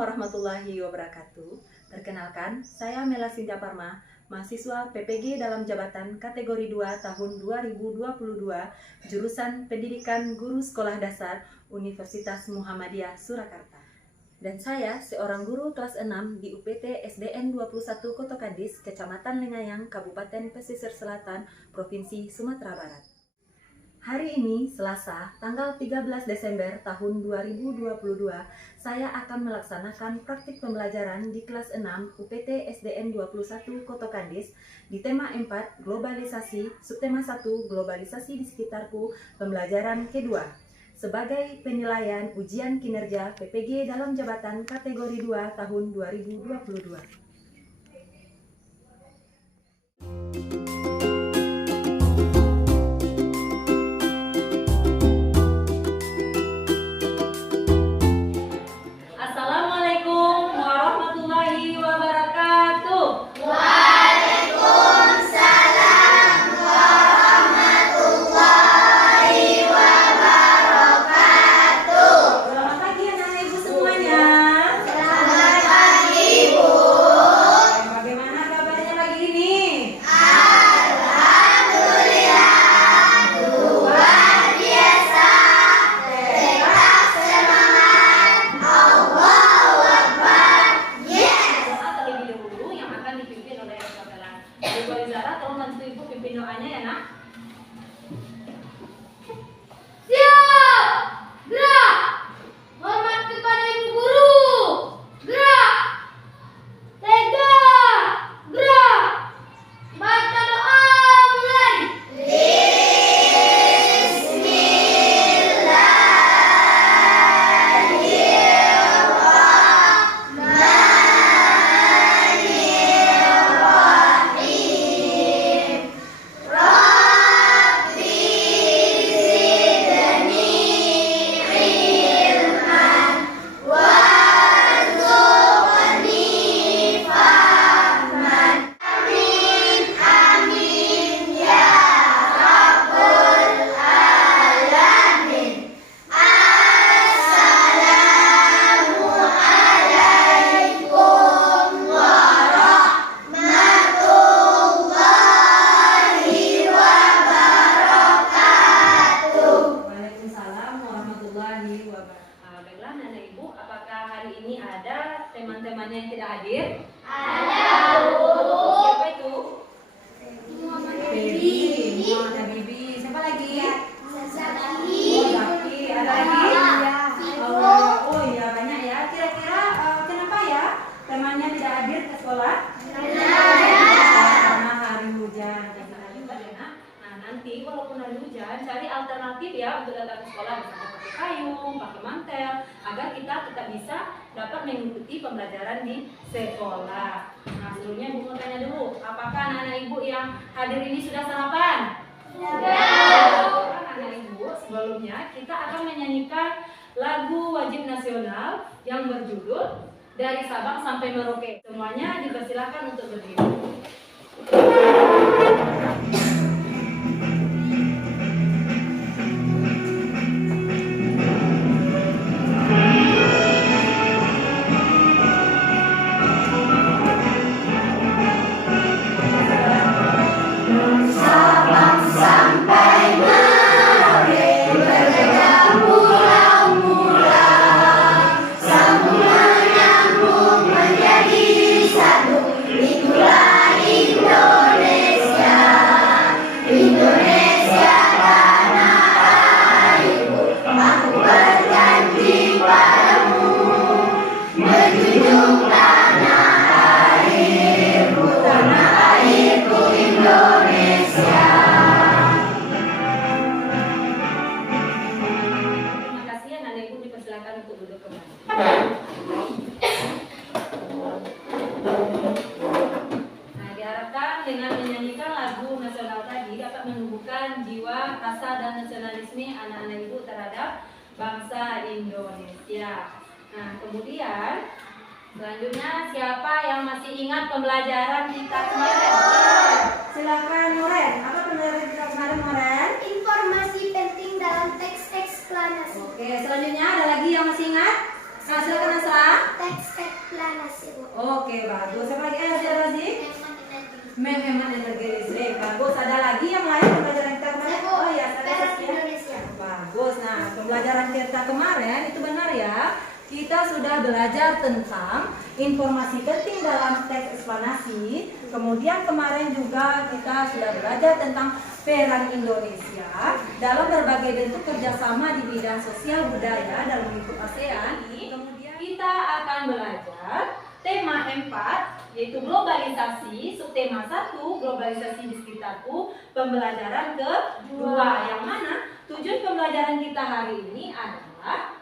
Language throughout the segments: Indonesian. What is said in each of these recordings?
warahmatullahi wabarakatuh. Perkenalkan, saya Mela Sinja Parma, mahasiswa PPG dalam jabatan kategori 2 tahun 2022, jurusan Pendidikan Guru Sekolah Dasar Universitas Muhammadiyah Surakarta. Dan saya seorang guru kelas 6 di UPT SDN 21 Koto Kadis, Kecamatan Lengayang, Kabupaten Pesisir Selatan, Provinsi Sumatera Barat. Hari ini, Selasa, tanggal 13 Desember tahun 2022, saya akan melaksanakan praktik pembelajaran di kelas 6 UPT SDN 21 Koto Kadis di tema 4 Globalisasi, subtema 1 Globalisasi di sekitarku, pembelajaran kedua, sebagai penilaian ujian kinerja PPG dalam jabatan kategori 2 tahun 2022. Baiklah, Nana Ibu, apakah hari ini ada teman-temannya yang tidak hadir? Ada, Bu. Siapa itu? Baby. Ada Bibi. Siapa lagi? Zaki. Oh, Zaki. Ada lagi? Oh iya, banyak ya. Kira-kira kenapa ya temannya tidak hadir ke sekolah? Karena hari hujan. Nah, nanti walaupun hari hujan, cari alternatif ya untuk datang ke sekolah, misalnya pakai payung, pakai mantel, agar kita tetap bisa dapat mengikuti pembelajaran di sekolah. Nah, sebelumnya Ibu mau tanya dulu, apakah anak-anak Ibu yang hadir ini sudah sarapan? Sudah. Anak Ibu, sebelumnya kita akan menyanyikan lagu wajib nasional yang berjudul Dari Sabang Sampai Merauke. Semuanya dipersilakan untuk berdiri. Dengan menyanyikan lagu nasional tadi dapat menumbuhkan jiwa, rasa dan nasionalisme anak-anak Ibu terhadap bangsa Indonesia. Nah, kemudian selanjutnya siapa yang masih ingat pembelajaran kita kemarin? Silakan Moren. Apa pembelajaran kita kemarin, Moren? Informasi penting dalam teks eksplanasi. Oke, selanjutnya ada lagi yang masih ingat? Nah, silakan Nasra. Teks eksplanasi, Bu. Oke, bagus. Siapa lagi? Siapa lagi? Menghemat energi listrik. Bagus. Ada lagi yang lain pembelajaran kita kemarin? Oh ya, ada Perak ya. Indonesia. Bagus. Nah, pembelajaran kita kemarin itu benar ya. Kita sudah belajar tentang informasi penting dalam teks eksplanasi. Kemudian kemarin juga kita sudah belajar tentang peran Indonesia dalam berbagai bentuk kerjasama di bidang sosial budaya dalam lingkup ASEAN. Kemudian kita akan belajar tema 4 yaitu globalisasi, subtema 1 globalisasi di sekitarku, pembelajaran kedua yang mana tujuan pembelajaran kita hari ini adalah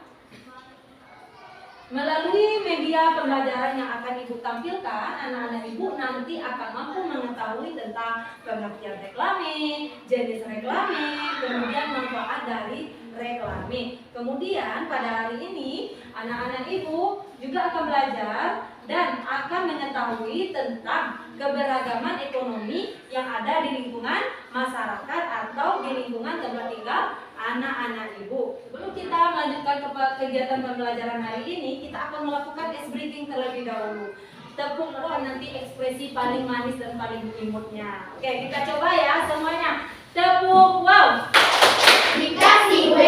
melalui media pembelajaran yang akan Ibu tampilkan, anak-anak Ibu nanti akan mampu mengetahui tentang pengertian reklame, jenis reklame, kemudian manfaat dari reklame. Kemudian pada hari ini anak-anak Ibu juga akan belajar dan akan mengetahui tentang keberagaman ekonomi yang ada di lingkungan masyarakat atau di lingkungan tempat tinggal anak-anak Ibu. Sebelum kita melanjutkan ke kegiatan pembelajaran hari ini, kita akan melakukan ice breathing terlebih dahulu. Tepuk nanti ekspresi paling manis dan paling imutnya. Oke, kita coba ya semuanya. Tepuk wow. Dikasih W,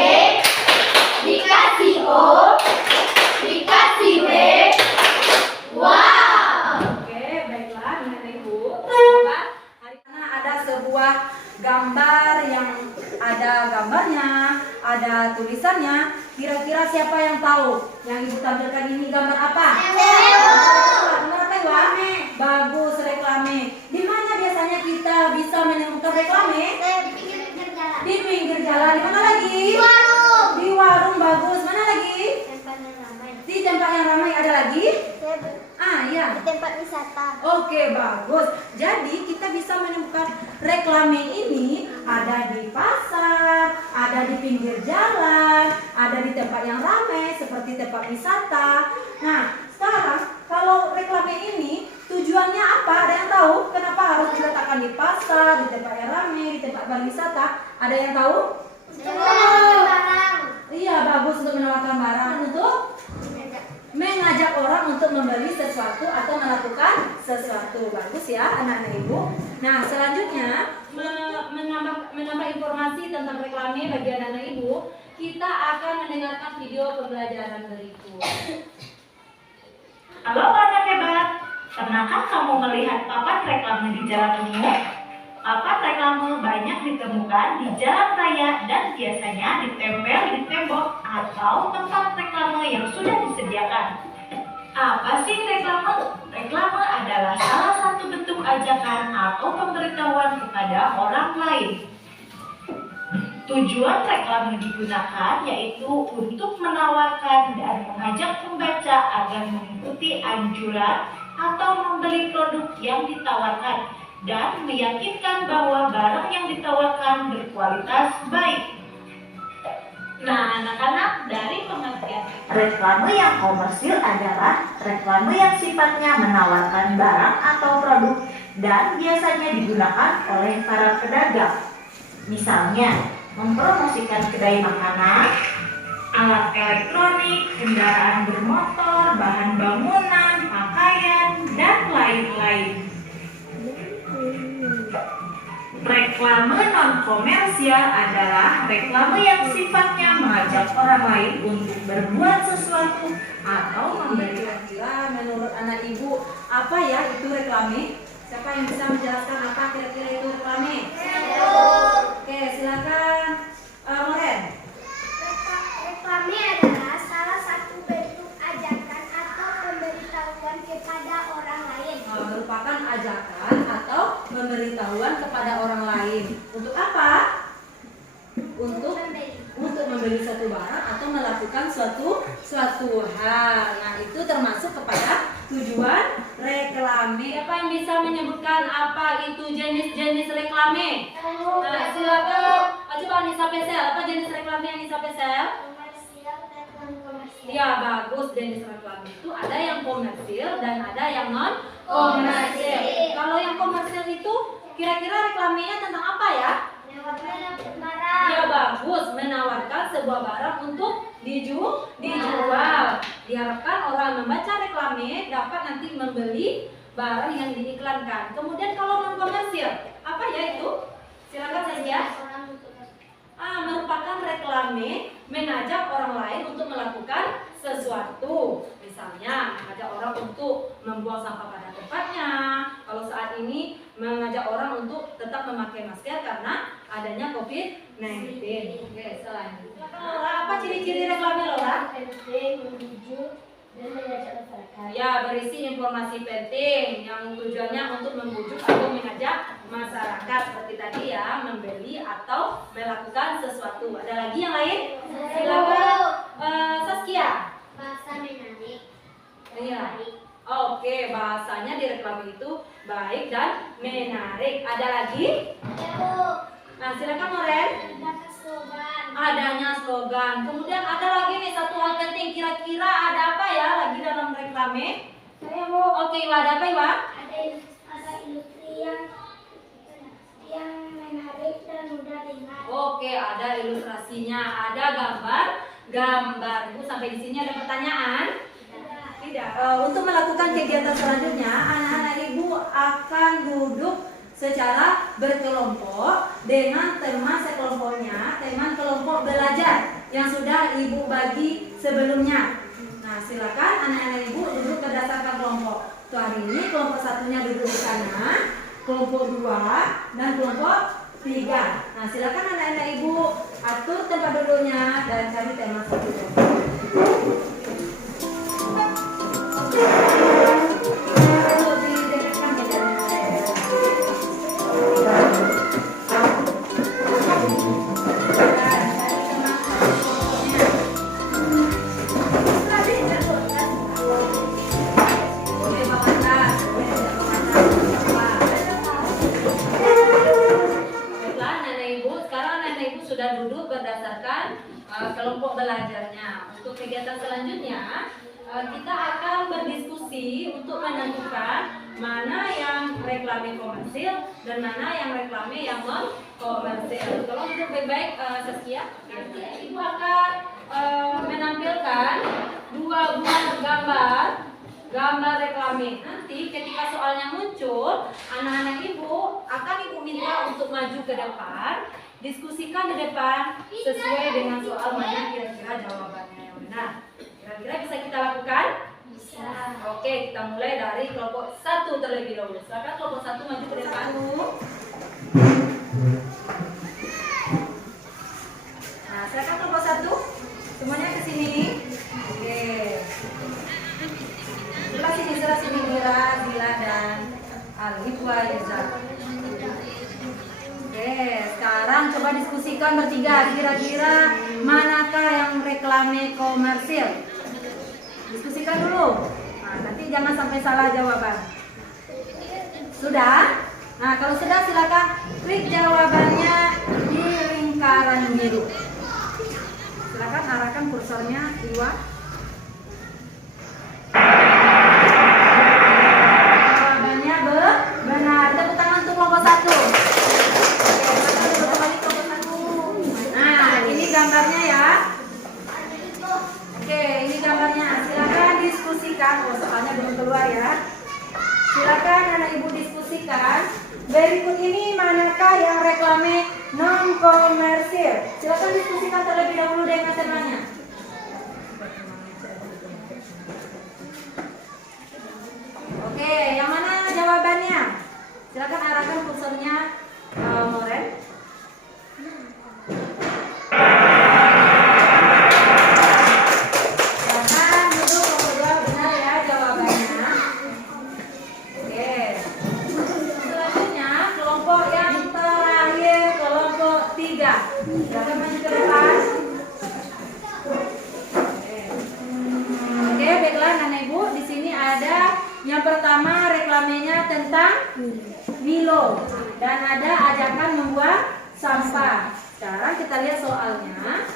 dikasih O, dikasih W. Wow. Oke, baiklah anak Ibu. Coba hari ini ada sebuah gambar yang ada gambarnya, ada tulisannya. Kira-kira siapa yang tahu? Yang Ibu tampilkan ini gambar apa? Gambar apa, Ibu? Bagus, reklame. Di mana biasanya kita bisa menemukan reklame? Di pinggir jalan. Di pinggir jalan. Di mana lagi? Di warung. Di warung, bagus. Mana lagi? Tempat yang ramai. Di tempat yang ramai ada lagi? Ya. Di tempat wisata. Oke, bagus. Jadi kita bisa menemukan reklame ini ada di pasar, ada di pinggir jalan, ada di tempat yang ramai seperti tempat wisata. Nah, sekarang kalau reklame ini tujuannya apa? Ada yang tahu? Kenapa harus diletakkan di pasar, di tempat yang ramai, di tempat berwisata? Ada yang tahu? Barang. Iya, bagus untuk menawarkan barang, untuk mengajak orang untuk membeli sesuatu atau melakukan sesuatu. Bagus ya anak-anak Ibu. Nah, selanjutnya menambah informasi tentang reklame bagi anak-anak Ibu, kita akan mendengarkan video pembelajaran berikut. Halo anak hebat, pernahkah kamu melihat papan reklame di jalan umum? Papan reklame banyak ditemukan di jalan raya dan biasanya ditempel di tembok atau tempat reklame yang sudah disediakan. Apa sih reklame? Reklame adalah salah satu bentuk ajakan atau pemberitahuan kepada orang lain. Tujuan reklame digunakan yaitu untuk menawarkan dan mengajak pembaca agar mengikuti anjuran atau membeli produk yang ditawarkan dan meyakinkan bahwa barang yang ditawarkan berkualitas baik. Nah, anak-anak, dari pengertian reklame yang komersil adalah reklame yang sifatnya menawarkan barang atau produk dan biasanya digunakan oleh para pedagang. Misalnya, mempromosikan kedai makanan, alat elektronik, kendaraan bermotor, bahan bangunan, pakaian, dan lain-lain. Reklame non-komersial adalah reklame yang sifatnya mengajak orang lain untuk berbuat sesuatu atau memberi. Kira-kira menurut anak Ibu apa ya itu reklame? Siapa yang bisa menjelaskan apa kira-kira itu reklame? Oke, silakan Moren. Reklame adalah salah satu bentuk ajakan atau pemberitahuan kepada orang lain. Merupakan ajakan atau pemberitahuan kepada orang lain. Untuk apa? Untuk membeli suatu barang atau melakukan suatu hal. Nah, itu termasuk kepada tujuan reklame. Siapa yang bisa menyebutkan apa itu jenis-jenis reklame? Nah, silakan. Coba Anissa Pesel, apa jenis reklame yang Anissa Pesel? Komersial dan non-komersial. Ya, bagus. Jenis reklame itu ada yang komersil dan ada yang non komersil. Kalau yang komersil itu kira-kira reklamenya tentang apa ya? Menawarkan barang. Ya, bagus, menawarkan sebuah barang untuk Dijual. Diharapkan orang membaca reklame dapat nanti membeli barang yang diiklankan. Kemudian kalau non komersil, apa ya itu? Silakan Saskia. Merupakan reklame mengajak orang lain untuk melakukan sesuatu. Misalnya mengajak orang untuk membuang sampah pada tempatnya. Kalau saat ini mengajak orang untuk tetap memakai masker karena adanya COVID-19. Oke, selanjutnya. Laura, apa ciri-ciri reklame Laura? Penting, menuju, dan mengajak masyarakat. Ya, berisi informasi penting yang tujuannya untuk membujuk atau mengajak masyarakat seperti tadi ya, membeli atau melakukan sesuatu. Ada lagi yang lain? Silakan Saskia. Bahasa menarik. Iya. Oke, bahasanya di reklame itu baik dan menarik. Ada lagi? Nah, silakan Noren. Ada slogan. Adanya slogan. Kemudian ada lagi nih satu hal penting. Kira-kira ada apa ya lagi dalam reklame? Oke, Iwa, ada apa Iwa? Ada ilustrasi yang menarik dan mudah diingat. Oke, ada ilustrasinya, ada gambar. Ibu sampai di sini ada pertanyaan? Tidak. Untuk melakukan kegiatan selanjutnya, anak-anak ibu akan duduk secara berkelompok dengan teman sekelompoknya, teman kelompok belajar yang sudah ibu bagi sebelumnya. Nah, silakan anak-anak ibu duduk berdasarkan kelompok. Tuh, hari ini kelompok satunya duduk di sana, kelompok 2 dan kelompok 3. Nah, silakan anak-anak ibu atur tempat duduknya dan cari tema satu. Sudah duduk berdasarkan kelompok belajarnya. Untuk kegiatan selanjutnya kita akan berdiskusi untuk menentukan mana yang reklame komersil dan mana yang reklame yang non komersil. Tolong duduk baik-baik Saskia. Ibu akan menampilkan 2 buah gambar reklame. Nanti ketika soalnya muncul, anak-anak ibu akan ibu minta untuk maju ke depan. Diskusikan di depan sesuai dengan soal mana kira-kira jawabannya yang benar. Kira-kira bisa kita lakukan? Bisa. Oke, kita mulai dari kelompok 1 terlebih dahulu. Silakan kelompok 1 maju ke depan. Nah, silakan kelompok 1. Semuanya ke sini. Oke. Sebelah sini Mira, dan Alifwa Yeza. Oke, sekarang coba diskusikan bertiga. Kira-kira manakah yang reklame komersil? Diskusikan dulu. Nah, nanti jangan sampai salah jawaban. Sudah? Nah, kalau sudah silakan klik jawabannya di lingkaran biru. Silakan arahkan kursornya, Iwa. Jawabannya benar. Tepuk tangan untuk kelompok 1. Gambarnya ya. Oke, ini gambarnya. Silakan diskusikan. Soalnya belum keluar ya. Silakan anak ibu diskusikan. Berikut ini manakah yang reklame non komersil? Silakan diskusikan terlebih dahulu dengan temannya. Oke, yang mana jawabannya? Silakan arahkan kursornya, Moren. Yang pertama reklamenya tentang Milo dan ada ajakan membuang sampah. Sekarang kita lihat soalnya.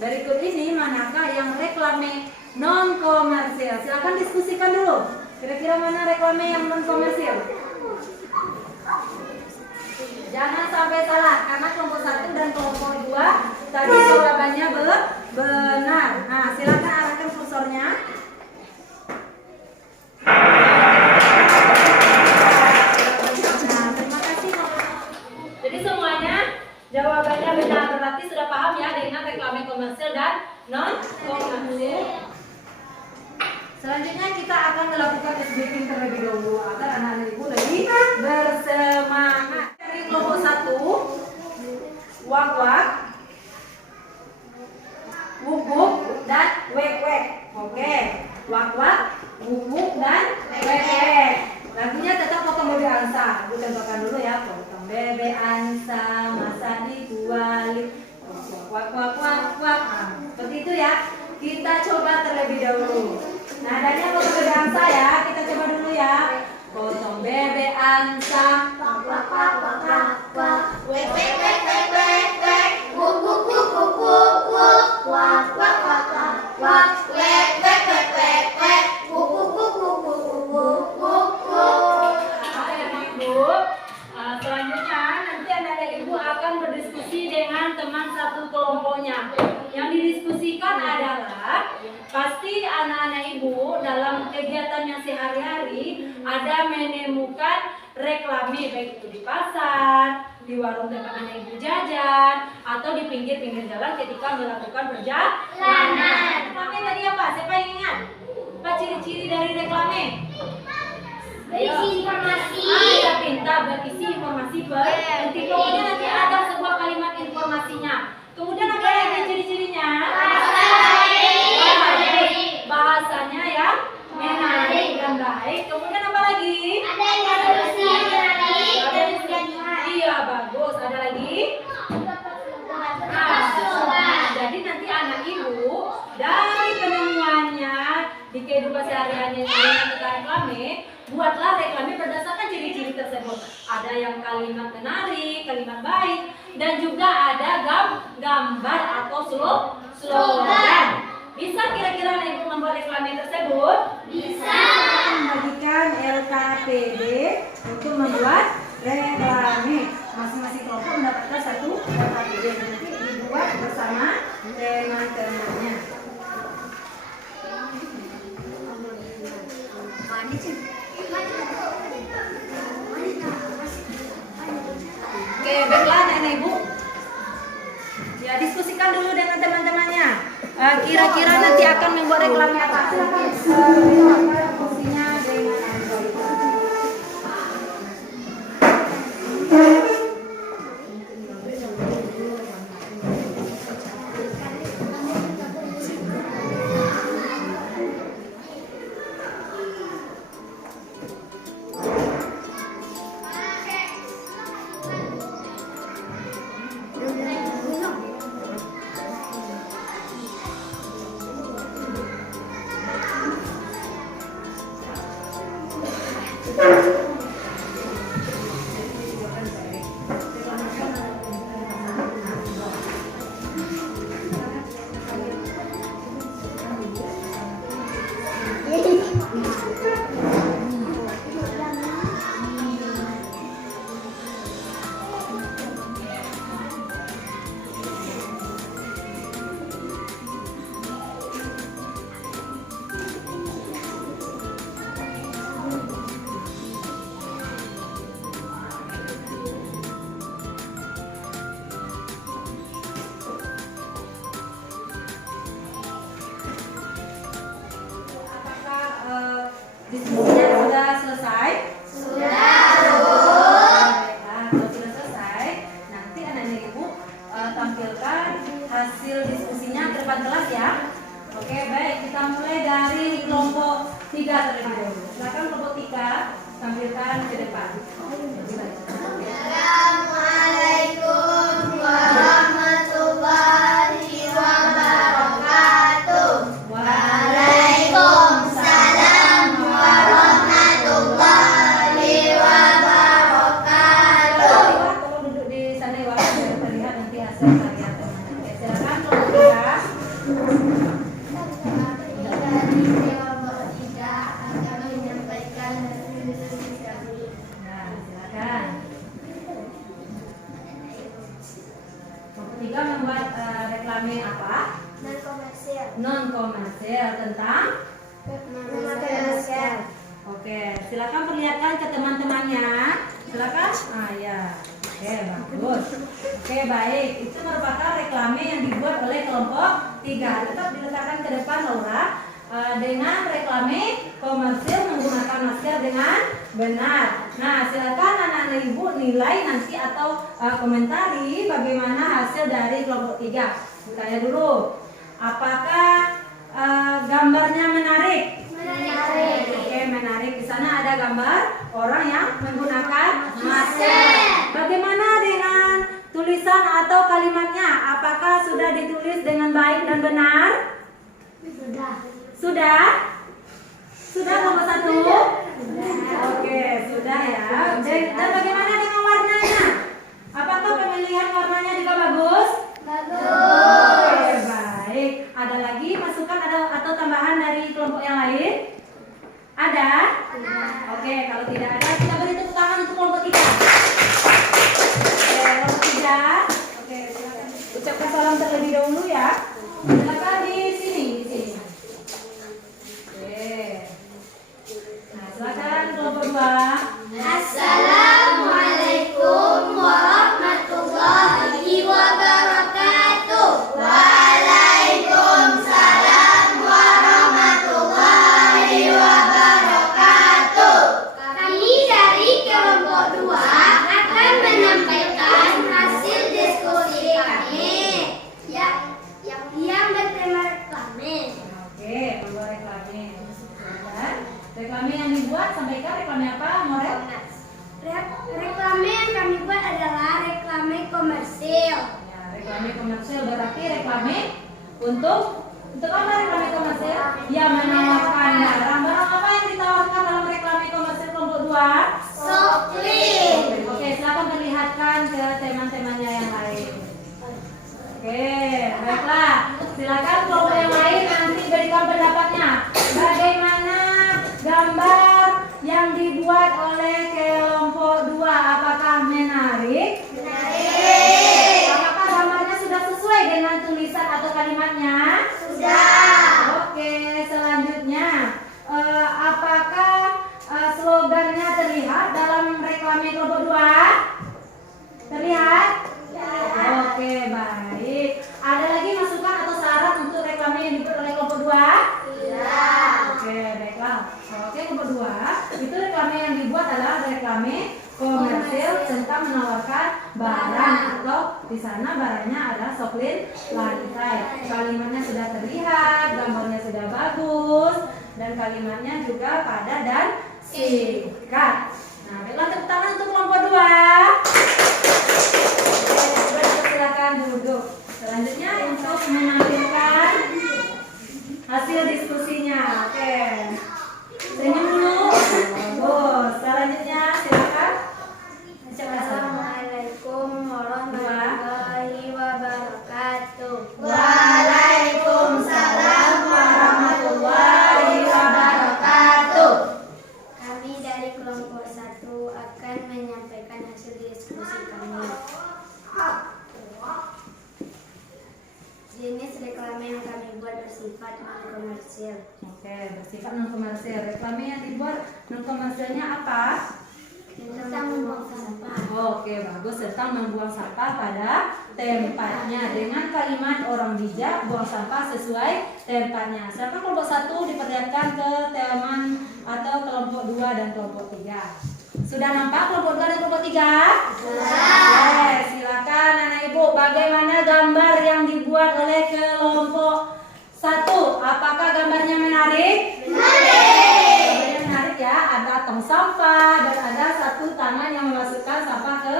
Berikut ini manakah yang reklame non komersil? Silakan diskusikan dulu. Kira-kira mana reklame yang non komersil? Jangan sampai salah karena kelompok 1 dan kelompok 2 tadi jawabannya benar. Nah, silakan arahkan kursornya. Nah, terima kasih. Jadi semuanya jawabannya benar, berarti sudah paham ya dengan reklame komersil dan non komersil. Selanjutnya kita akan melakukan SBK terlebih dahulu agar anak-anak ibu lebih bersemangat. Dari kelompok 1, wak-wak, wuk-wuk, dan wek-wek. Oke, wak-wak, wuk-wuk, dan wek-wek. Lagunya tetap potong bebe angsa. Ibu contohkan dulu ya. Potong bebe angsa, masa dikuali. Wak-wak-wak-wak. Nah, seperti itu ya. Kita coba terlebih dahulu. Nadanya potong bebe angsa ya. Kita coba dulu ya. Potong bebe angsa, wak wak wak wak wak, wek wek wek wek wek wek, wuk wuk wuk wuk wuk wuk, wak wak wak wak wak, wek wek wek wek wek, wuk wuk wuk wuk wuk wuk wuk wuk. Ibu, selanjutnya nanti anak-anak ibu akan berdiskusi dengan teman satu kelompoknya. Yang didiskusikan adalah pasti anak-anak ibu dalam kegiatannya sehari-hari ada menemukan reklame baik itu di pasar, di warung tempat anak ibu jajan, atau di pinggir-pinggir jalan ketika melakukan perjalanan. Reklame tadi apa? Siapa yang ingat? Apa ciri-ciri dari reklame? Berisi informasi. Ya pintar, berisi informasi penting. Pokoknya nanti ada sebuah kalimat informasinya. Kemudian apa lagi ciri-cirinya? Bahasanya yang menarik dan baik. Kemudian apa lagi? Ada ilustrasi yang menarik. Iya, bagus. Ada lagi? Jadi nanti anak ibu dari penemuannya di kehidupan sehari-harinya tentang reklame, buatlah reklame berdasarkan ciri-ciri tersebut. Ada yang kalimat menarik, kalimat baik, dan juga ada gambar atau slogan. Bisa kira-kira ibu membuat reklame tersebut? Bisa. Membagikan LKPD untuk membuat reklame. Masing-masing kelompok mendapatkan satu LKPD. Nanti dibuat bersama teman-temannya. Oke, baiklah anak-anak ibu. Ya, diskusikan dulu dengan teman-temannya. Kira-kira nanti akan membuat reklame apa? Fungsinya dengan Android. Diskusinya sudah selesai? Sudah. Nah, kalau sudah selesai, nanti anak-anak ibu tampilkan hasil diskusinya ke depan kelas ya. Oke, baik. Kita mulai dari kelompok 3 terlebih dahulu. Silakan kelompok 3 tampilkan ke depan. Assalamualaikum warahmatullahi wabarakatuh. Waalaikumsalam warahmatullahi wabarakatuh. Tolong duduk di sana ya, biar terlihat nanti hasil karya teman-teman. Oke, silakan kelompok 3. Dari kelompok 3 akan menyampaikan hasil diskusi. Nah, silakan. juga membuat reklame apa? Dan komersial. Non komersial tentang. Komersial. Oke, silakan perlihatkan ke teman-temannya. Silakan. Ah ya. Oke, bagus. Oke, baik. Itu merupakan reklame yang dibuat oleh kelompok 3. Tetap diletakkan ke depan, Laura. Dengan reklame komersil menggunakan masker dengan benar. Nah, silakan anak-anak ibu nilai nanti atau komentari bagaimana hasil dari kelompok 3. Saya dulu. Apakah gambarnya menarik? Menarik. Oke, menarik. Di sana ada gambar orang yang menggunakan masker. Bagaimana dengan tulisan atau kalimatnya? Apakah sudah ditulis dengan baik dan benar? Sudah. Sudah? Sudah nomor 1? Oke, sudah ya. Dan bagaimana dengan warnanya? Apakah pemilihan warnanya juga bagus? Bagus. Oke, baik. Ada lagi masukan atau tambahan dari kelompok yang lain? Ada? Oke, kalau tidak ada kita beri tepuk tangan untuk kelompok 3. Oke, kelompok 3. Oke, silakan. Ucapkan salam terlebih dahulu ya. Silakan di sini, di sini. Oke. Nah, silakan kelompok 2. Assalamualaikum warahmatullahi wabarakatuh. Waalaikumsalam warahmatullahi wabarakatuh. Kami dari kelompok 2 akan menyampaikan hasil diskusi kami yang bertema reklame. Oke, membuat reklame. Silakan. Reklame yang dibuat sampaikan reklame apa, Morel? Reklame yang kami buat adalah reklame komersil. Ya, reklame komersial berarti reklame untuk apa reklame komersial? Ya, menawarkan barang. Barang apa yang ditawarkan dalam reklame komersial kelompok 2? Soklin. Oke, silakan perlihatkan ke teman-temannya yang lain. Oke, baiklah. Silakan kelompok yang lain nanti berikan pendapatnya. Bagaimana gambar yang dibuat oleh kelompok 2? Apakah menarik? Menarik. Apakah gambarnya sudah sesuai dengan tulisan atau kalimatnya? Sudah. Oke, selanjutnya apakah slogannya terlihat dalam reklame kelompok 2? Terlihat? Oke, baik. Ada lagi masukan atau saran untuk reklame yang dibuat oleh kelompok 2? Tidak. Oke, baiklah. Oke, kelompok 2 itu reklame yang dibuat adalah reklame komersil tentang menawarkan barang atau di sana barangnya adalah soklin lantai. Kalimatnya sudah terlihat, gambarnya sudah bagus, dan kalimatnya juga padat dan singkat. Nah, baiklah, tepuk tangan untuk kelompok 2. Oke, silakan duduk. Selanjutnya untuk menampilkan hasil diskusinya. Oke. Senyum dulu. Bagus. Selanjutnya silakan. Assalamualaikum warahmatullahi wabarakatuh. Waalaikumsalam warahmatullahi wabarakatuh. Kami dari kelompok 1 akan menyampaikan hasil diskusi kami. Jenis reklame yang kami buat bersifat non-komersial. Oke, bersifat non komersial. Reklame yang dibuat non komersialnya apa? Tentang membuang sampah. Oke, bagus. Tentang membuang sampah pada tempatnya dengan kalimat orang bijak, buang sampah sesuai tempatnya. Silakan kelompok 1 diperlihatkan ke teman atau kelompok 2 dan kelompok 3. Sudah nampak kelompok 2 dan kelompok 3? Oke, silakan anak ibu. Bagaimana gambar yang dibuat oleh kelompok 1? Apakah gambarnya menarik? Gambarnya menarik ya. Ada tong sampah dan ada satu tangan yang memasukkan sampah ke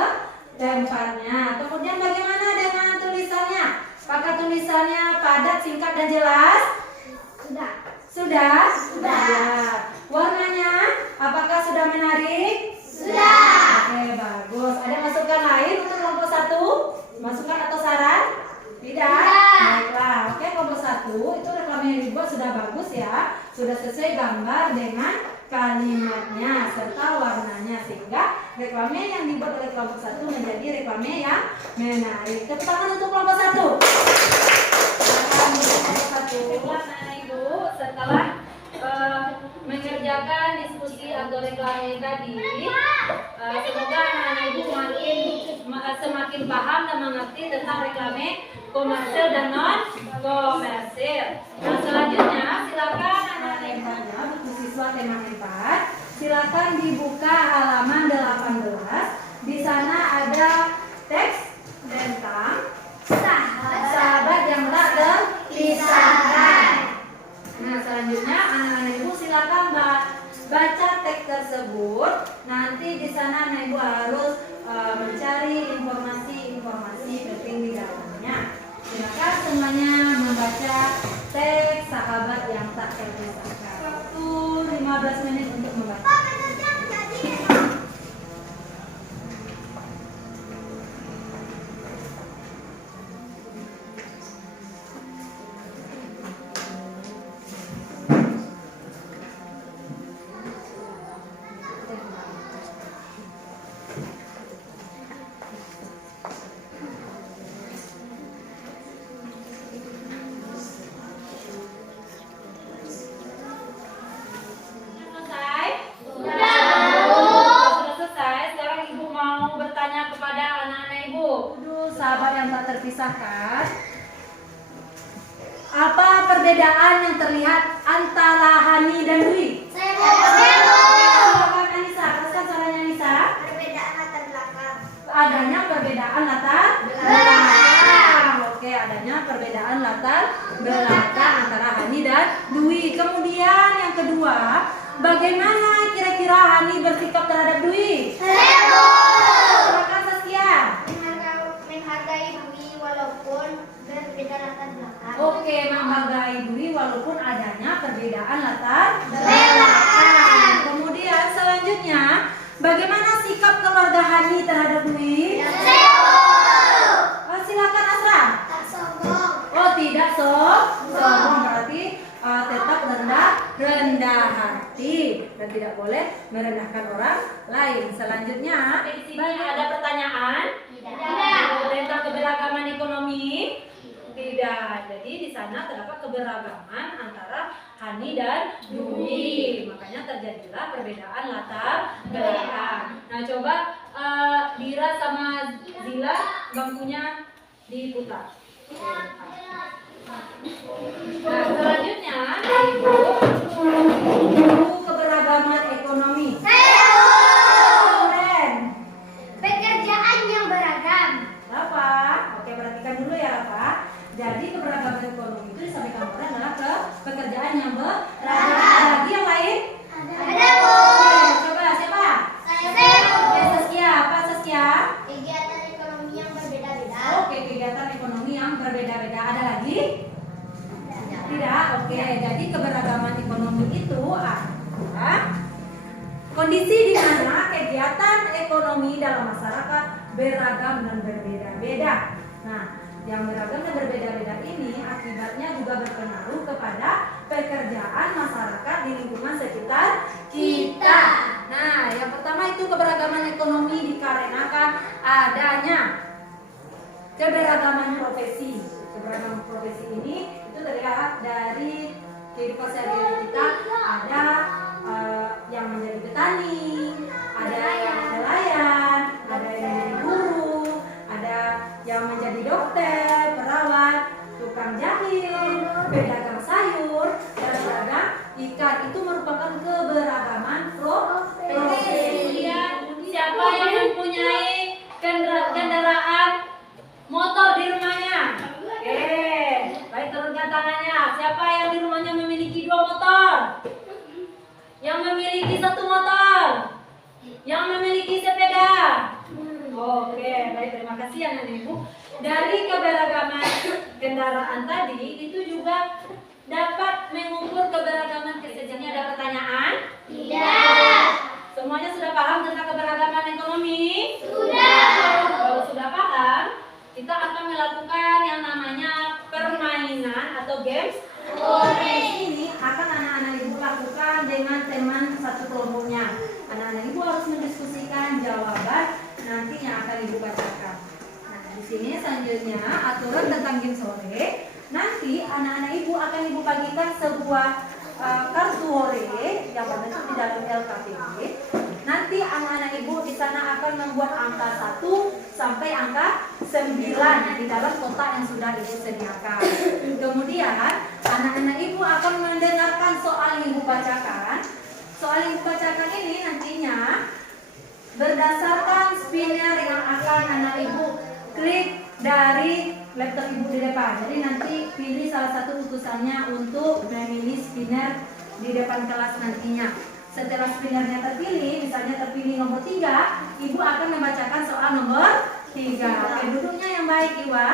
tempatnya. Kemudian bagaimana dengan tulisannya? Apakah tulisannya padat, singkat, dan jelas? Sudah. Sudah? Sudah. Ya. Warnanya apakah sudah menarik? Sudah. Oke, bagus. Ada masukan lain untuk kelompok 1? Masukan atau saran? Tidak? Baiklah. Oke, kelompok 1 itu reklame yang dibuat sudah bagus ya. Sudah sesuai gambar dengan kalimatnya serta warnanya, sehingga reklame yang dibuat oleh kelompok 1 menjadi reklame yang menarik. Tepuk tangan untuk kelompok 1. Kelompok 1. Nah, Ibu, setelah mengerjakan diskusi atau reklame tadi, semoga anak-anak Ibu semakin paham dan mengerti tentang reklame komersil dan non komersil. Nah, selanjutnya silakan anak-anak Ibu buku siswa tema 4. Silakan dibuka halaman 18. Di sana ada teks tentang sahabat yang tak terpisahkan. Nah, selanjutnya anak-anak Ibu silakan baca teks tersebut. Nanti di sana anak Ibu harus mencari informasi penting di dalamnya. Silakan semuanya membaca teks sahabat yang tak terpisahkan. Waktu 15 menit untuk membaca. Sahabat yang tak terpisahkan, apa perbedaan yang terlihat antara Hani dan Dwi? Silakan Anissa, teruskan suaranya Anissa. Perbedaan latar belakang. Adanya perbedaan latar belakang. Oke, adanya perbedaan latar belakang antara Hani dan Dwi. Kemudian yang kedua, bagaimana kira-kira Hani bersikap terhadap Dwi? Silakan Saskia. Menghargai Dwi walaupun berbeda latar belakang. Oke, menghargai Dwi walaupun adanya perbedaan latar belakang. Kemudian selanjutnya, bagaimana sikap keluarga Hani terhadap Dwi? Silakan Asra. Tak sombong. Oh, tidak sombong, berarti tetap rendah hati dan tidak boleh merendahkan orang lain. Selanjutnya, di sini ada pertanyaan. Tentang keberagaman ekonomi? Tidak. Jadi di sana terdapat keberagaman antara Hani dan Dwi. Makanya terjadilah perbedaan latar belakang. Nah, coba Dira sama Zila bangkunya diputar. Nah, selanjutnya Ibu, keberagaman ekonomi. Pekerjaan yang beragam. Rafa, oke, perhatikan dulu ya Rafa. Jadi keberagaman ekonomi itu disampaikan orang adalah pekerjaan yang beragam. Lagi yang lain? Ada Bu. Coba siapa? Saya Bu. Oke, Saskia. Apa Saskia? Kegiatan ekonomi yang berbeda-beda. Oke, kegiatan ekonomi yang berbeda-beda. Ada lagi? Tidak. Oke, jadi keberagaman ekonomi itu adalah kondisi di mana kegiatan ekonomi dalam masyarakat beragam dan berbeda-beda. Nah, yang beragam dan berbeda-beda ini akibatnya juga berpengaruh kepada pekerjaan masyarakat di lingkungan sekitar kita. Nah, yang pertama itu keberagaman ekonomi dikarenakan adanya keberagaman profesi. Keberagaman profesi ini itu terlihat dari kehidupan sehari-hari kita. Ada yang menjadi petani, ada yang nelayan, ada yang menjadi guru, ada yang menjadi dokter, perawat, tukang jahit, pedagang sayur, dan pedagang ikan. Itu merupakan keberagaman profesi. Siapa yang mempunyai kendaraan motor di rumahnya? Baik, turunkan tangannya. Siapa yang di rumahnya memiliki 2 motor? Yang memiliki 1 motor? Yang memiliki sepeda? Oke, baik, terima kasih anak ibu. Dari keberagaman kendaraan tadi itu juga dapat mengukur keberagaman kesejahteraan. Ada pertanyaan? Tidak. Semuanya sudah paham tentang keberagaman ekonomi? Sudah. Kalau sudah paham, kita akan melakukan yang namanya permainan atau games. Ini akan anak-anak ibu lakukan dengan teman satu kelompoknya. Anak-anak ibu harus mendiskusikan diskusikan jawaban nanti yang akan Ibu bacakan. Nah, di sini selanjutnya aturan tentang game sore. Nanti anak-anak Ibu akan Ibu bagikan sebuah kartu hore yang berbentuk di dalam LKPD. Nanti anak-anak Ibu di sana akan membuat angka 1 sampai angka 9 di dalam kotak yang sudah Ibu sediakan. Kemudian anak-anak Ibu akan mendengarkan soal yang Ibu bacakan. Soal yang Ibu bacakan ini nantinya berdasarkan spinner yang akan anak Ibu klik dari laptop Ibu di depan. Jadi nanti pilih salah satu utusannya untuk memilih spinner di depan kelas nantinya. Setelah spinnernya terpilih, misalnya terpilih nomor 3, Ibu akan membacakan soal nomor 3. Oke, duduknya yang baik, Iwa.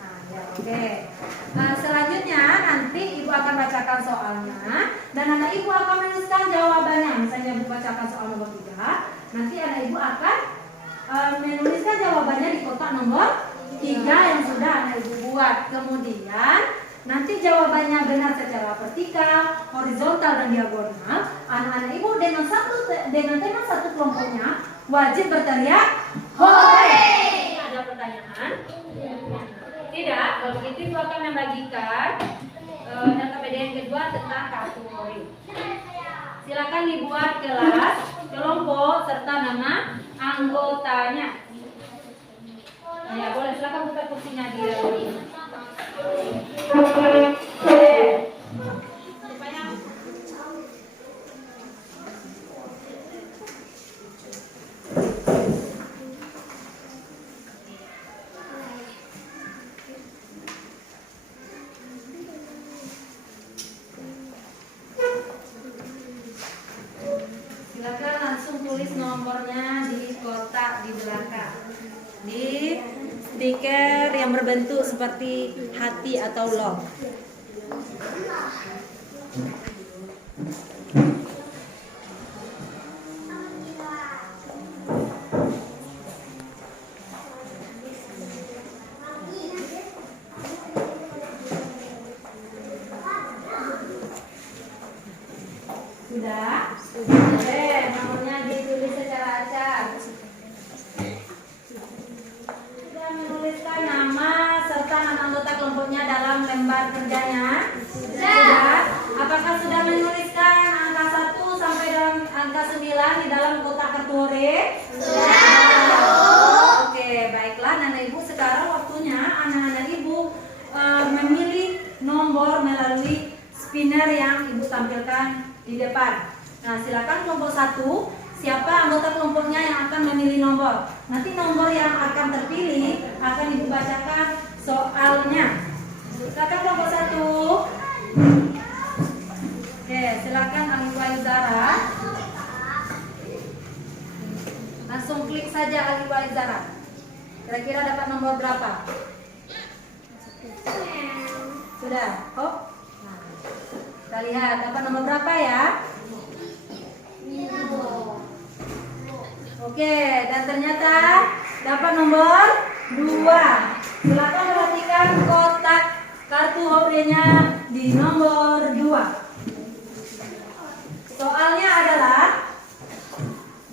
Nah, ya, oke. Selanjutnya nanti Ibu akan bacakan soalnya dan anak Ibu akan menuliskan jawabannya. Misalnya Ibu bacakan soal nomor 3, nanti anak Ibu akan menuliskan jawabannya di kotak nomor 3 yang sudah anak Ibu buat. Kemudian nanti jawabannya benar secara vertikal, horizontal dan diagonal. Anak-anak Ibu dengan tema satu kelompoknya wajib berteriak hore. Ada pertanyaan? Tidak. Kalau begitu Ibu akan membagikan LKPD yang kedua tentang kartu hore. Silakan dibuat kelas, kelompok serta nama anggotanya. Nah, ya boleh, silakan buka kursinya di dalam ini. Silakan langsung tulis nomornya di kotak di belakang. Di stiker yang berbentuk seperti hati atau love. Sudah? Oke, nomornya ditulis secara acak. Sudah menuliskan nama serta nama anggota kelompoknya dalam lembar kerjanya? Sudah. Apakah sudah menuliskan angka 1 sampai dalam angka 9 di dalam kotak kartu hore? Sudah. Oke, baiklah anak Ibu, sekarang waktunya anak-anak Ibu memilih nomor melalui spinner yang Ibu tampilkan di depan. Nah, silakan kelompok 1, siapa anggota kelompoknya yang akan memilih nomor. Nanti nomor yang akan terpilih akan Ibu bacakan soalnya. Silakan kelompok 1. Oke, silakan Aliwa Izara. Langsung klik saja Aliwa Izara. Kira-kira dapat nomor berapa? Sudah? Oh. Kita lihat dapat nomor berapa ya? Oke, dan ternyata dapat nomor 2. Silakan perhatikan kotak kartu hore-nya di nomor 2. Soalnya adalah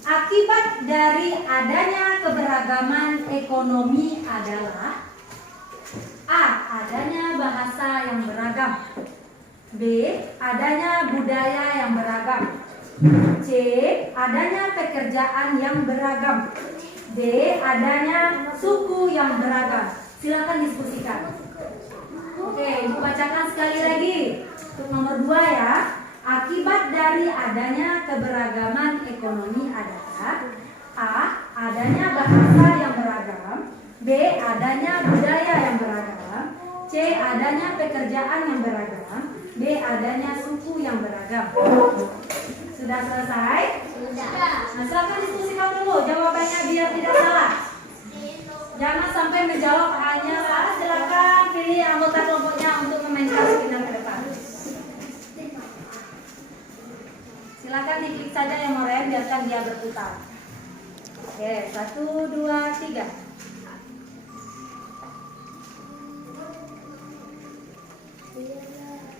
akibat dari adanya keberagaman ekonomi adalah A. Adanya bahasa yang beragam, B. Adanya budaya yang beragam, C. Adanya pekerjaan yang beragam, D. Adanya suku yang beragam. Silakan diskusikan. Oke, Ibu bacakan sekali lagi untuk nomor 2 ya. Akibat dari adanya keberagaman ekonomi adalah A. Adanya bahasa yang beragam, B. Adanya budaya yang beragam, C. Adanya pekerjaan yang beragam, D. Adanya suku yang beragam. Sudah selesai? Sudah. Nah, silakan diskusikan dulu jawabannya biar tidak salah. Jangan sampai menjawab hanya salah. Silakan pilih anggota kelompoknya untuk memainkan spinner ke depan. Silakan diklik saja yang mau rem, biarkan dia berputar. Oke, 1, 2, 3.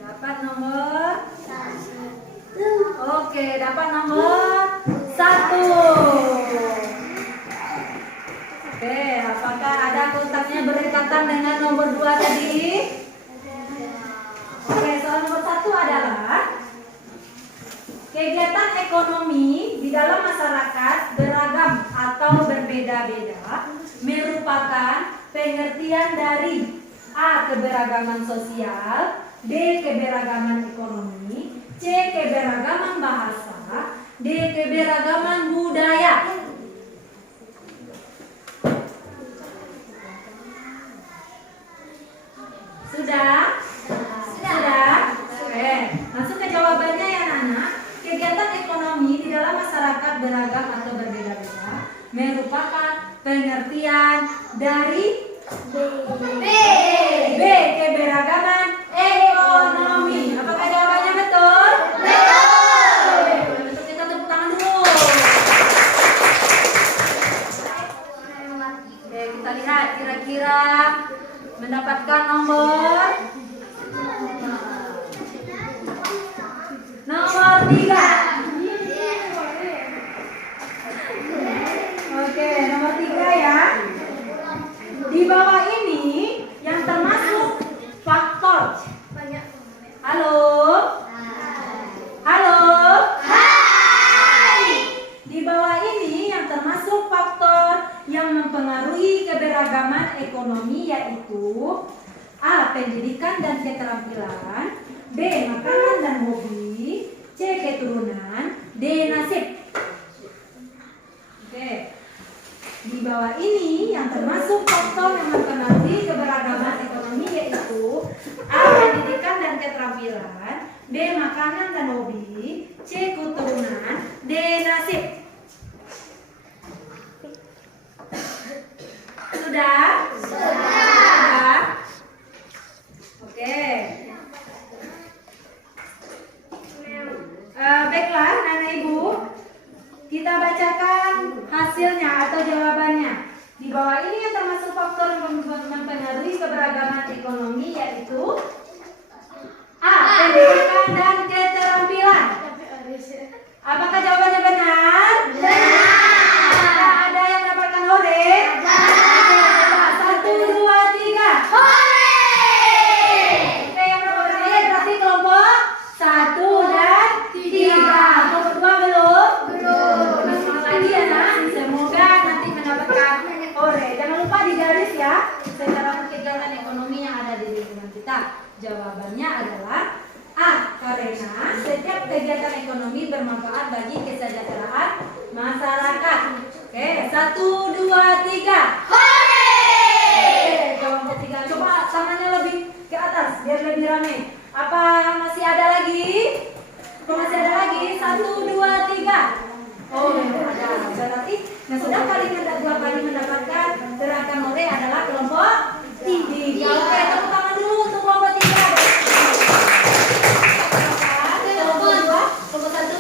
Dapat nomor 1. Oke, dapat nomor 1. 1. Oke, apakah ada kontaknya berdekatan dengan nomor 2 tadi? Oke, soal nomor 1 adalah kegiatan ekonomi di dalam masyarakat beragam atau berbeda-beda merupakan pengertian dari A. Keberagaman sosial, B. Keberagaman ekonomi, C. Keberagaman bahasa, D. Keberagaman budaya. Sudah? Sudah? Oke, langsung ke jawabannya ya anak-anak. Kegiatan ekonomi di dalam masyarakat beragam atau berbeda-beda merupakan pengertian dari B. Keberagaman ekonomi. Apakah jawabannya betul? Betul. Untuk kita tepuk tangan dulu. Oke, kita lihat kira-kira mendapatkan nomor 3. Oke, nomor 3 ya. Di bawah ini yang termasuk faktor. Halo? Halo? Hai. Di bawah ini yang termasuk faktor yang mempengaruhi keberagaman ekonomi yaitu A. Pendidikan dan keterampilan, B. Makanan dan hobi, C. Keturunan, D. nasib. Oke. Di bawah ini yang termasuk faktor yang mempengaruhi keberagaman ekonomi yaitu A. Pendidikan dan keterampilan, B. Makanan dan hobi, C. Keturunan, D. nasib. Sudah? Sudah. Oke. Baiklah, Nana Ibu, kita bacakan hasilnya atau jawabannya. Di bawah ini yang termasuk faktor yang mempengaruhi keberagaman ekonomi yaitu A. Pendidikan dan keterampilan. Apakah jawabannya benar? Benar. Apakah ada yang mendapatkan hore? Benar. 1, 2, 3. Hore. Oke, yang mendapatkan hore berarti kelompok 1 dan 3. Kelompok 2 belum? Belum. Semangat lagi ya nak. Semoga nanti mendapatkan hore. Jangan lupa digaris ya secara kegiatan ekonomi yang ada di lingkungan kita. Jawabannya adalah A. Karena setiap kegiatan ekonomi bermanfaat bagi kesejahteraan masyarakat. Oke, 1, 2, 3. Hore! Oke, kelompok 3. Coba tangannya lebih ke atas biar lebih ramai. Apa masih ada lagi? Kalau masih ada lagi, 1, 2, 3. Oh, ada. Berarti yang sudah dua kali mendapatkan gerakan hore adalah kelompok 3. Oke, tepuk tangan dulu untuk kelompok 3. Kelompok 1,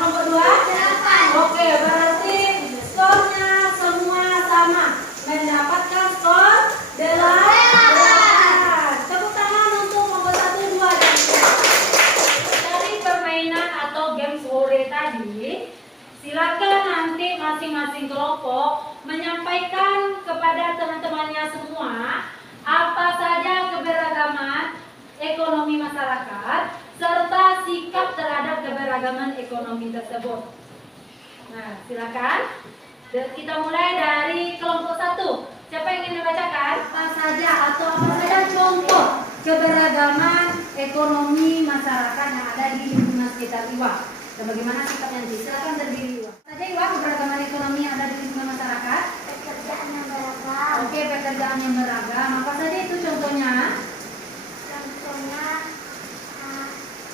kelompok 2. Oke, berarti skornya semua sama, mendapatkan skor 8. Tepuk tangan untuk kelompok 1, 2, dan 3. Dari permainan atau games hore tadi, silakan nanti masing-masing kelompok menyampaikan kepada teman-temannya semua apa saja keberagaman ekonomi masyarakat serta sikap terhadap keberagaman ekonomi tersebut. Nah, silakan. Kita mulai dari kelompok 1. Siapa yang ingin membacakan? Apa saja atau apa saja contoh keberagaman ekonomi masyarakat yang ada di lingkungan sekitar Iwa. Dan bagaimana sikapnya nanti? Silakan berdiri Iwa. Saja Iwa, keberagaman ekonomi yang ada di lingkungan masyarakat. Pekerjaan yang beragam. Oke, pekerjaan yang beragam. Apa saja itu contohnya? Contohnya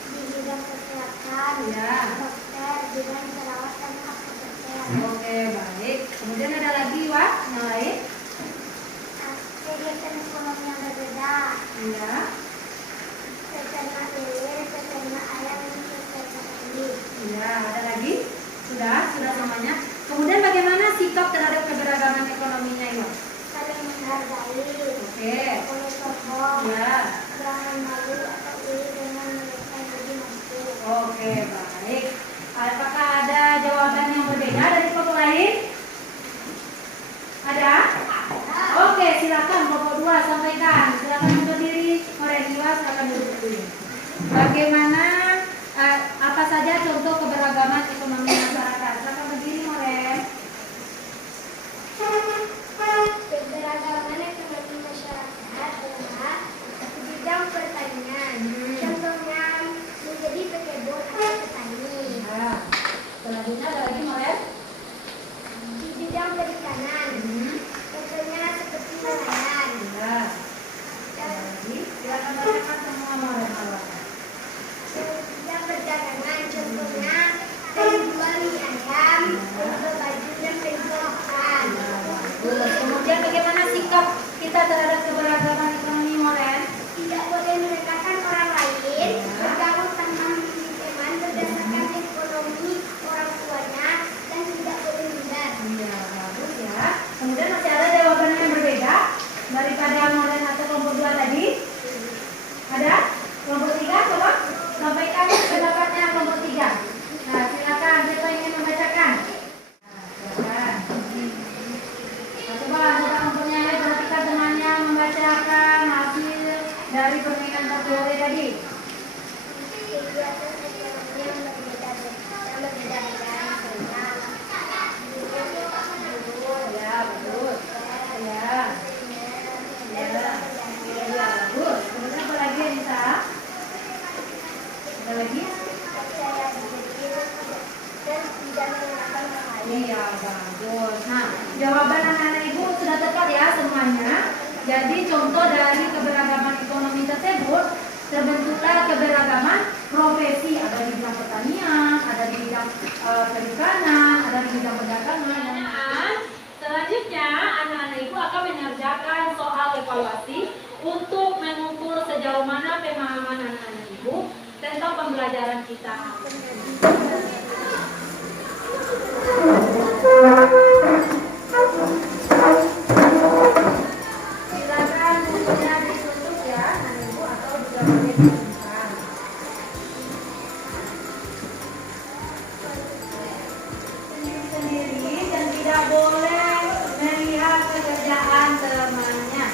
di bidang kesehatan, Ya. dokter, bidang perawatan apoteker. Oke, baik. Kemudian ada lagi Iwa, yang lain? Kegiatan ekonomi yang berbeda. Ya. Peternak lele, peternak ayam, dan peternak sapi. Ya, ada lagi? Sudah semuanya. Kemudian bagaimana sikap terhadap keberagaman ekonominya Iwa? Saling menghargai. Oke. Boleh sombong. Ya. Jangan malu atau iri dengan mereka yang lebih mampu. Oke, baik. Apakah ada jawaban yang berbeda dari kelompok lain? Ada? Oke, silakan kelompok 2 sampaikan. Silakan berdiri. Morelia, silakan berdiri. Bagaimana apa saja contoh keberagaman ekonomi masyarakat? Silakan berdiri, Moren. Keberagaman ekonomi masyarakat adalah di bidang pertanian. Contohnya menjadi pekebun atau petani. Nah, selanjutnya ada lagi, Moren. Di bidang perikanan. Contohnya seperti nelayan. Nah, ada lagi. Silakan bacakan semua, Moren. Di bidang perdagangan. Contohnya penjual mie ayam, penjual baju dan penjual ikan. Terus, kemudian bagaimana sikap kita terhadap keberagaman ekonomi, Moren? Tidak boleh merendahkan orang lain, bergaul tanpa memiliki teman berdasarkan ekonomi orang tuanya, dan tidak boleh minder. Iya, bagus ya. Kemudian masih ada jawaban yang berbeda daripada Moren atau kelompok 2 tadi? Ada? Kelompok 3, coba sampaikan pendapatnya kelompok 3. Nah, silakan, siapa ingin membacakan? Nah, silakan. Nah, coba kelompoknya ya, perhatikan temannya membacakan hasil dari permainan kategori tadi. Kegiatan ekonomi yang berbeda-beda misalnya Ya, bagus. Ya. Ya, bagus. Kemudian apa lagi, Anissa? Ada lagi? percaya diri dan tidak menyalahkan orang lain. Iya, bagus. Nah, jawaban anak-anak ibu sudah tepat ya semuanya. Jadi contoh dari keberagaman ekonomi tersebut terbentuklah keberagaman profesi, ada di bidang pertanian, ada di bidang perikanan, ada di bidang perdagangan. Selanjutnya anak-anak ibu akan mengerjakan soal evaluasi untuk mengukur sejauh mana pemahaman anak-anak ibu tentang pembelajaran kita. Silakan bukunya ditutup ya, anak ibu, atau juga boleh disimpan. Sendiri dan tidak boleh melihat pekerjaan temannya.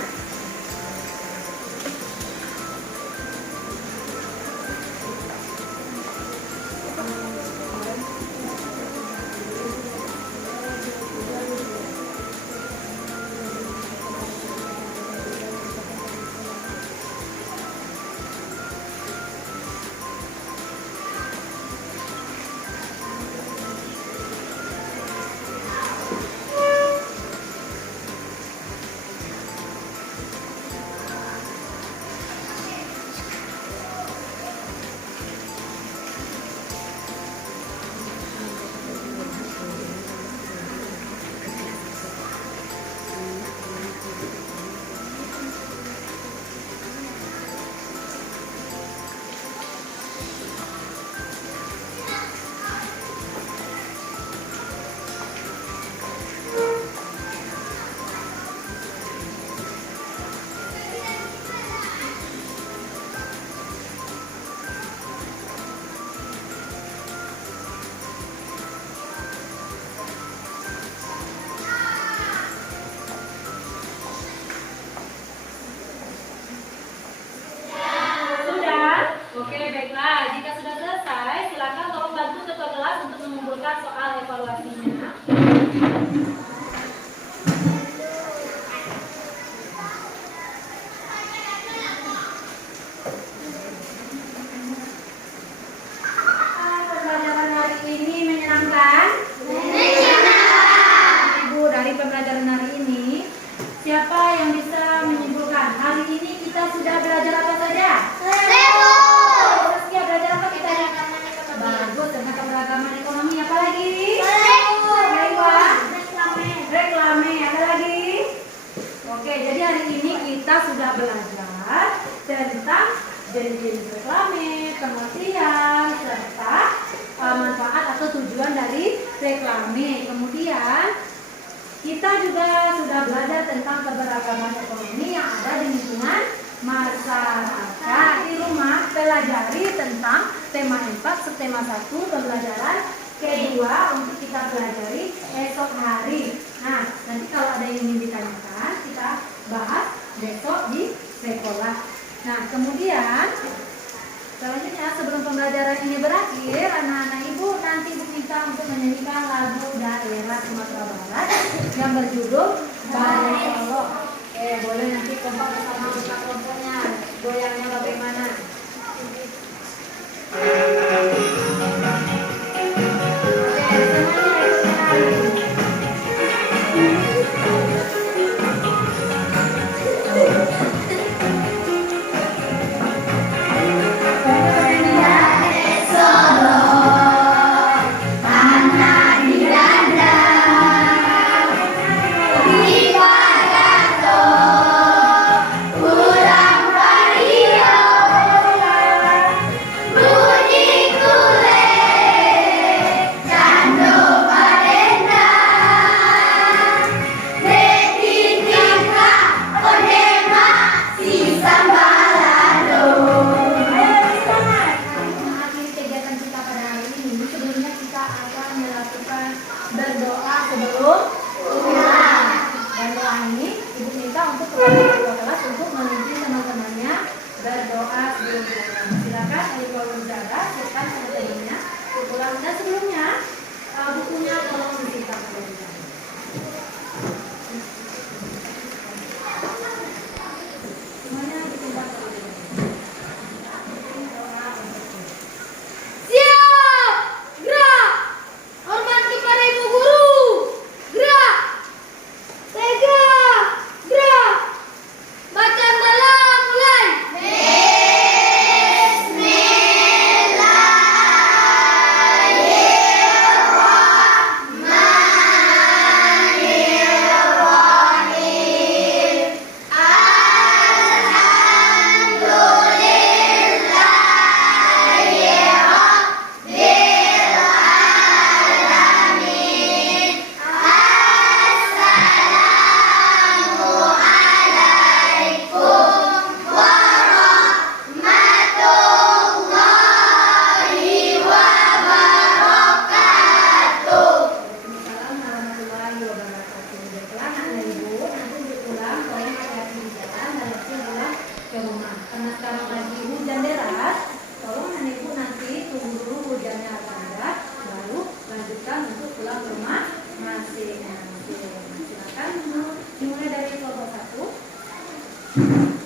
Oke, baiklah. Jika sudah selesai, silakan tolong bantu ketua kelas untuk mengumpulkan soal evaluasinya. Pembelajaran hari ini menyenangkan? Ibu, dari pembelajaran hari ini, siapa yang bisa menyimpulkan? Hari ini kita sudah belajar apa saja? Saskia, belajar apa kita? Bagus, tentang keberagaman ekonomi. Apa lagi? Reklame. Ada lagi? Oke, jadi hari ini kita sudah belajar tentang jenis-jenis reklame, pengertian, serta manfaat atau tujuan dari reklame. Kemudian kita juga sudah belajar tentang keberagaman ekonomi yang ada di lingkungan masyarakat di rumah pelajari tentang tema 4 subtema 1 pembelajaran kedua untuk kita pelajari esok hari. Nah, nanti kalau ada yang ingin ditanyakan kita bahas besok di sekolah. Nah, kemudian selanjutnya sebelum pembelajaran ini berakhir, anak-anak ibu nanti diminta untuk menyanyikan lagu daerah Sumatera Barat yang berjudul Balai Solo. Boleh nanti kompak bersama buka kelompoknya, goyangnya bagaimana? Berdoa sebelum pulang. Dan doa ini ibu minta untuk kepada kelas untuk memimpin teman-temannya berdoa sebelum pulang. Silakan ibu berjaga, siapkan materinya pulang. Dan sebelumnya bukunya tolong disita terlebih dahulu. Semuanya disita terlebih dahulu. Doa untuk Siap! Gerak! Hormat kepada Ibu Guru! Gerak! Tegak! Gerak! Bacaan dalam mulai! Waalaikumsalam warahmatullahi wabarakatuh. Baiklah anak ibu, nanti untuk pulang tolong hati-hati di jalan dan langsung pulang ke rumah. Karena sekarang lagi hujan deras, tolong anak ibu nanti tunggu dulu hujannya reda, baru lanjutkan untuk pulang ke rumah masing-masing. Silakan dimulai dari kelompok 1.